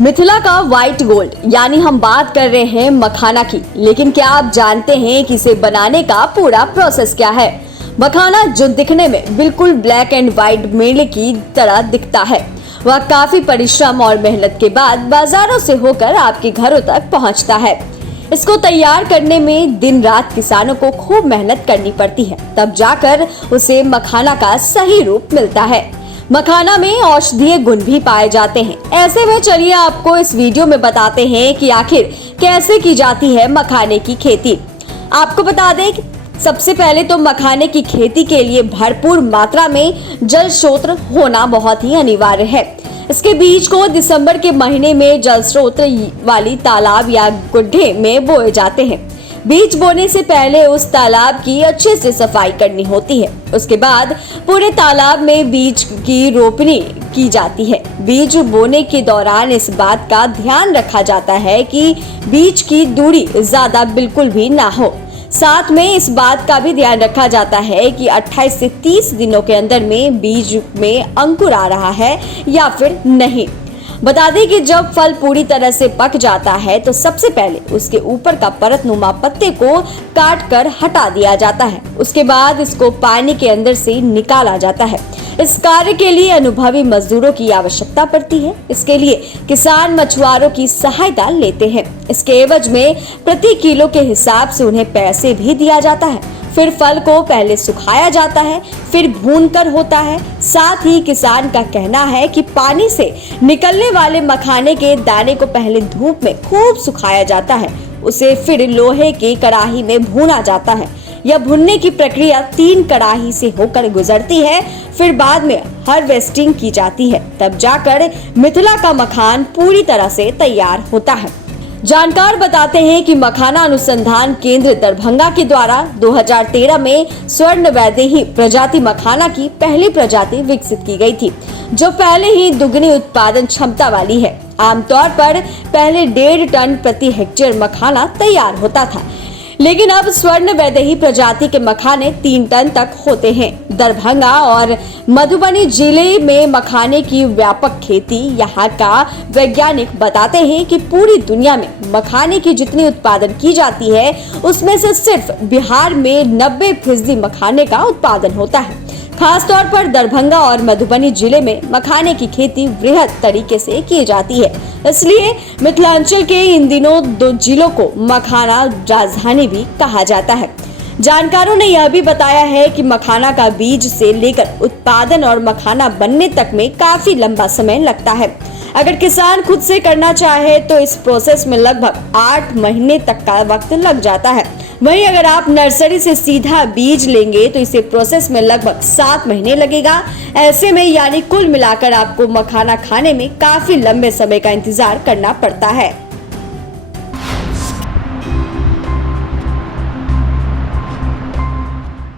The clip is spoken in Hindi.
मिथिला का व्हाइट गोल्ड यानी हम बात कर रहे हैं मखाना की। लेकिन क्या आप जानते हैं कि इसे बनाने का पूरा प्रोसेस क्या है? मखाना जो दिखने में बिल्कुल ब्लैक एंड व्हाइट मेले की तरह दिखता है, वह काफी परिश्रम और मेहनत के बाद बाजारों से होकर आपके घरों तक पहुंचता है। इसको तैयार करने में दिन रात किसानों को खूब मेहनत करनी पड़ती है, तब जाकर उसे मखाना का सही रूप मिलता है। मखाना में औषधीय गुण भी पाए जाते हैं। ऐसे में चलिए आपको इस वीडियो में बताते हैं कि आखिर कैसे की जाती है मखाने की खेती। आपको बता दें कि सबसे पहले तो मखाने की खेती के लिए भरपूर मात्रा में जल स्रोत होना बहुत ही अनिवार्य है। इसके बीज को दिसंबर के महीने में जल स्रोत वाली तालाब या गड्ढे में बोए जाते हैं। बीज बोने से पहले उस तालाब की अच्छे से सफाई करनी होती है। उसके बाद पूरे तालाब में बीज की रोपनी की जाती है। बीज बोने के दौरान इस बात का ध्यान रखा जाता है कि बीज की दूरी ज्यादा बिल्कुल भी ना हो। साथ में इस बात का भी ध्यान रखा जाता है कि 28 से 30 दिनों के अंदर में बीज में अंकुर आ रहा है या फिर नहीं। बता दें कि जब फल पूरी तरह से पक जाता है तो सबसे पहले उसके ऊपर का परतनुमा पत्ते को काट कर हटा दिया जाता है। उसके बाद इसको पानी के अंदर से निकाला जाता है। इस कार्य के लिए अनुभवी मजदूरों की आवश्यकता पड़ती है। इसके लिए किसान मछुआरों की सहायता लेते हैं। इसके एवज में प्रति किलो के हिसाब से उन्हें पैसे भी दिया जाता है। फिर फल को पहले सुखाया जाता है, फिर भूनकर होता है। साथ ही किसान का कहना है कि पानी से निकलने वाले मखाने के दाने को पहले धूप में खूब सुखाया जाता है, उसे फिर लोहे की कढ़ाई में भूना जाता है। यह भुनने की प्रक्रिया 3 कढ़ाई से होकर गुजरती है। फिर बाद में हार्वेस्टिंग की जाती है, तब जाकर मिथिला का मखान पूरी तरह से तैयार होता है। जानकार बताते हैं कि मखाना अनुसंधान केंद्र दरभंगा के द्वारा 2013 में स्वर्ण वैदेही प्रजाति मखाना की पहली प्रजाति विकसित की गई थी, जो पहले ही दुगनी उत्पादन क्षमता वाली है। आमतौर पर पहले 1.5 टन प्रति हेक्टेयर मखाना तैयार होता था, लेकिन अब स्वर्ण वैदेही प्रजाति के मखाने 3 टन तक होते हैं। दरभंगा और मधुबनी जिले में मखाने की व्यापक खेती। यहाँ का वैज्ञानिक बताते हैं कि पूरी दुनिया में मखाने की जितनी उत्पादन की जाती है, उसमें से सिर्फ बिहार में 90% मखाने का उत्पादन होता है। खासतौर पर दरभंगा और मधुबनी जिले में मखाने की खेती वृहद तरीके से की जाती है। इसलिए मिथिलांचल के इन दिनों 2 जिलों को मखाना राजधानी भी कहा जाता है। जानकारों ने यह भी बताया है कि मखाना का बीज से लेकर उत्पादन और मखाना बनने तक में काफी लंबा समय लगता है। अगर किसान खुद से करना चाहे तो इस प्रोसेस में लगभग 8 महीने तक का वक्त लग जाता है। वहीं अगर आप नर्सरी से सीधा बीज लेंगे तो इसे प्रोसेस में लगभग 7 महीने लगेगा। ऐसे में यानी कुल मिलाकर आपको मखाना खाने में काफी लंबे समय का इंतजार करना पड़ता है।